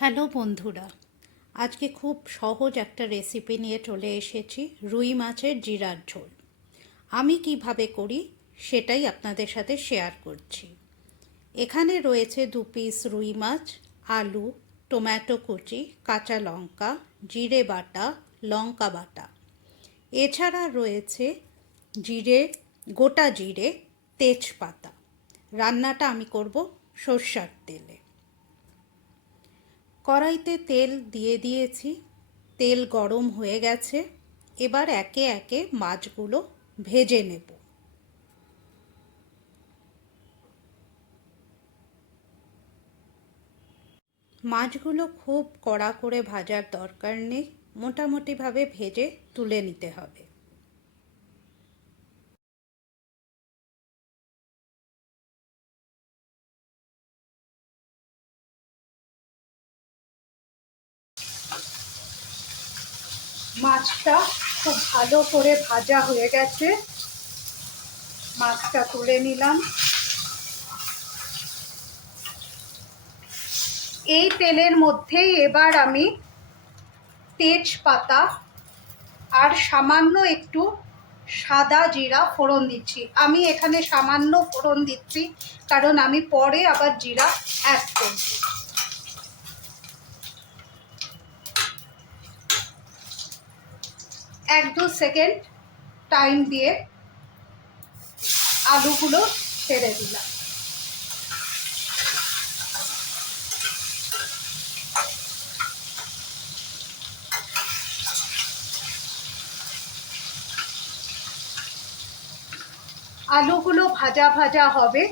Hello বন্ধুরা, আজকে খুব সহজ একটা রেসিপি নিয়ে চলে এসেছি, রুই মাছের জিরার ঝোল। আমি কিভাবে করি সেটাই আপনাদের সাথে শেয়ার করছি। এখানে রয়েছে 2 পিস রুই মাছ, আলু, টমেটো কুচি, কাঁচা লঙ্কা, জিরে বাটা, লঙ্কা বাটা। এছাড়া রয়েছে গোটা জিরে, তেজপাতা। রান্নাটা আমি করব সর্ষের তেলে। কড়াইতে তেল দিয়ে দিয়েছি, তেল গরম হয়ে গেছে। এবার একে একে মাছগুলো ভেজে নেব। মাছগুলো খুব কড়া করে ভাজার দরকার নেই, মোটামুটিভাবে ভেজে তুলে নিতে হবে। মাছটা খুব ভালো করে ভাজা হয়ে গেছে, মাছটা তুলে নিলাম। এই তেলের মধ্যেই এবার আমি তেজপাতা আর সামান্য একটু সাদা জিরা ফোড়ন দিচ্ছি। আমি এখানে সামান্য ফোড়ন দিচ্ছি কারণ আমি পরে আবার জিরা অ্যাড করব। 1-2 সেকেন্ড টাইম দিয়ে আলুগুলো ছেড়ে দিলাম। আলুগুলো ভাজা ভাজা হবে,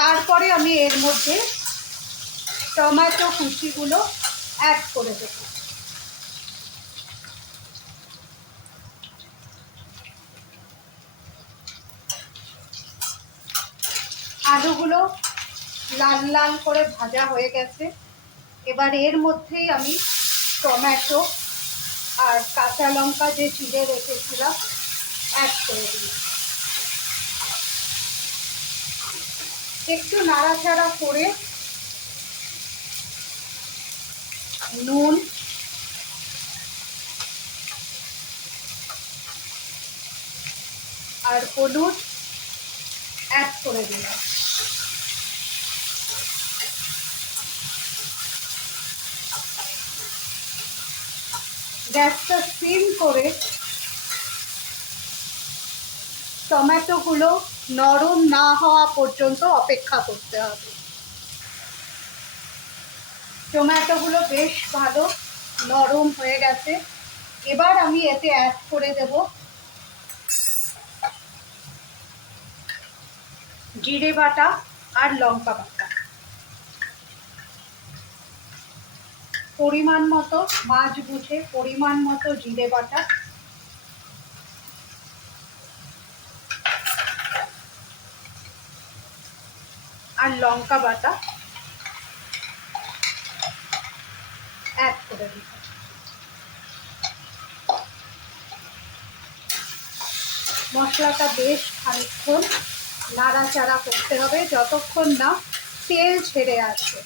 তারপরে আমি এর মধ্যে টমেটো কুচিগুলো অ্যাড করে দেব। আলুগুলো লাল লাল করে ভাজা হয়ে গেছে। এবার এর মধ্যেই আমি টমেটো আর কাঁচা লঙ্কা যে চিড়ে রেখেছিলাম অ্যাড করে দিই। একটু নাড়াচাড়া করে নুন, আর হলুদ অ্যাড করে দিলাম। গ্যাসটা সিম করে টমেটোগুলো নরম না হওয়া পর্যন্ত অপেক্ষা করতে হবে। টমেটোগুলো বেশ ভালো নরম হয়ে গেছে। এবার আমি এতে অ্যাড করে দেব জিরে বাটা আর লঙ্কা বাটা। পরিমাণ মতো মাছ বুঝে পরিমাণ মতো জিরে বাটা, আর লঙ্কা বাটা অ্যাড করে দিই। মশলাটা বেশ খানিকক্ষণ নাড়াচাড়া করতে হবে যতক্ষণ না তেল ছেড়ে আসে।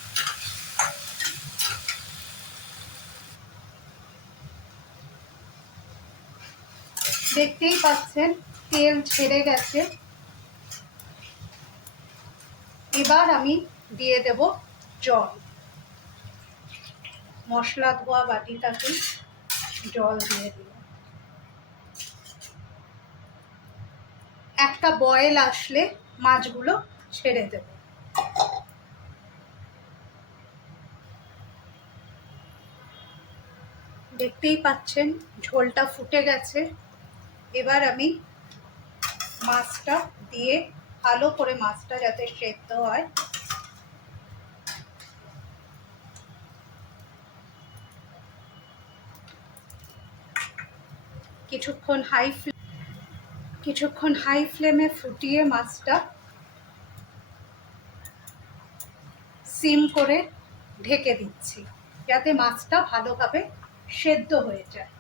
দেখতেই পাচ্ছেন তেল ছেড়ে গেছে। এবার আমি দিয়ে দেব জল। মশলা ধোয়া বাটিটাকে জল দিয়ে দিলাম। একটা বয়েল আসলে মাছগুলো ছেড়ে দেব। দেখতেই পাচ্ছেন ঝোলটা ফুটে গেছে। এবার আমি মাছটা দিয়ে ভালো করে মাছটা যাতে সেদ্ধ হয় কিছুক্ষণ হাই ফ্লেমে ফুটিয়ে মাছটা সিম করে ঢেকে দিচ্ছি যাতে মাছটা ভালোভাবে সেদ্ধ হয়ে যায়।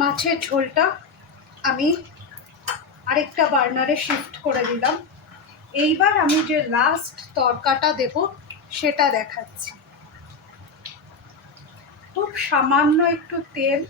মাছের ঝোলটা আমি আরেকটা বার্নারে শিফট করে দিলাম। এইবার আমি যে লাস্ট তরকাটা দেব সেটা দেখাচ্ছি। খুব সামান্য একটু তেল,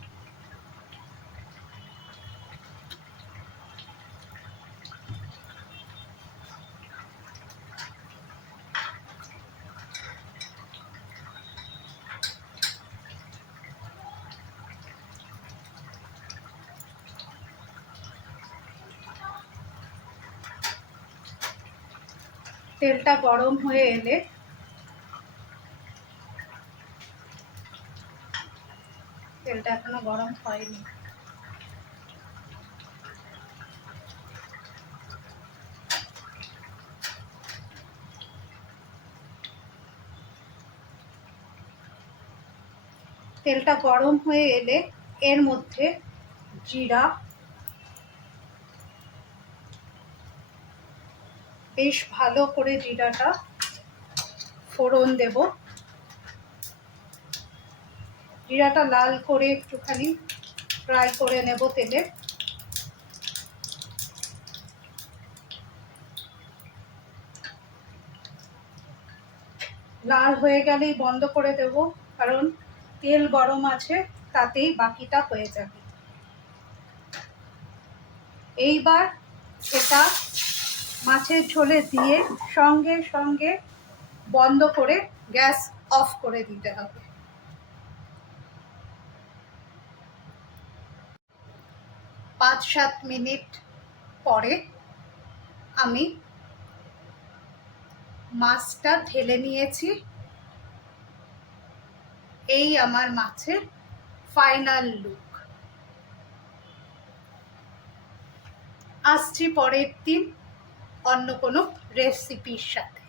তেলটা গরম হয়ে এলে তেলটা এখনো গরম হয়নি, তেলটা গরম হয়ে এলে এর মধ্যে জিরা, বেশ ভালো করে জিরাটা ফোড়ন দেব। জিরাটা লাল করে একটুখানি ফ্রাই করে নেব তেলে। লাল হয়ে গেলেই বন্ধ করে দেব, কারণ তেল গরম আছে, তাতেই বাকিটা হয়ে যাবে। এইবার এটা মাছের ঝোলে দিয়ে সঙ্গে সঙ্গে বন্ধ করে গ্যাস অফ করে দিতে হবে। 5-7 মিনিট পরে আমি মাছটা ঢেলে নিয়েছি। এই আমার মাছের ফাইনাল লুক। আসছি পরের দিন অন্য কোনো রেসিপির সাথে।